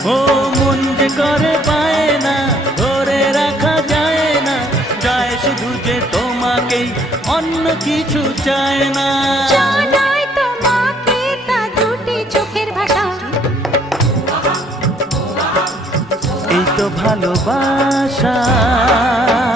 ও মন যে করে পায় না, ধরে রাখা যায় না, চায় শুধু যে তোমাকেই, অন্য কিছু চায় না। জানাই তোমাকে তা দুটি চোখের ভাষা, এই তো ভালোবাসা।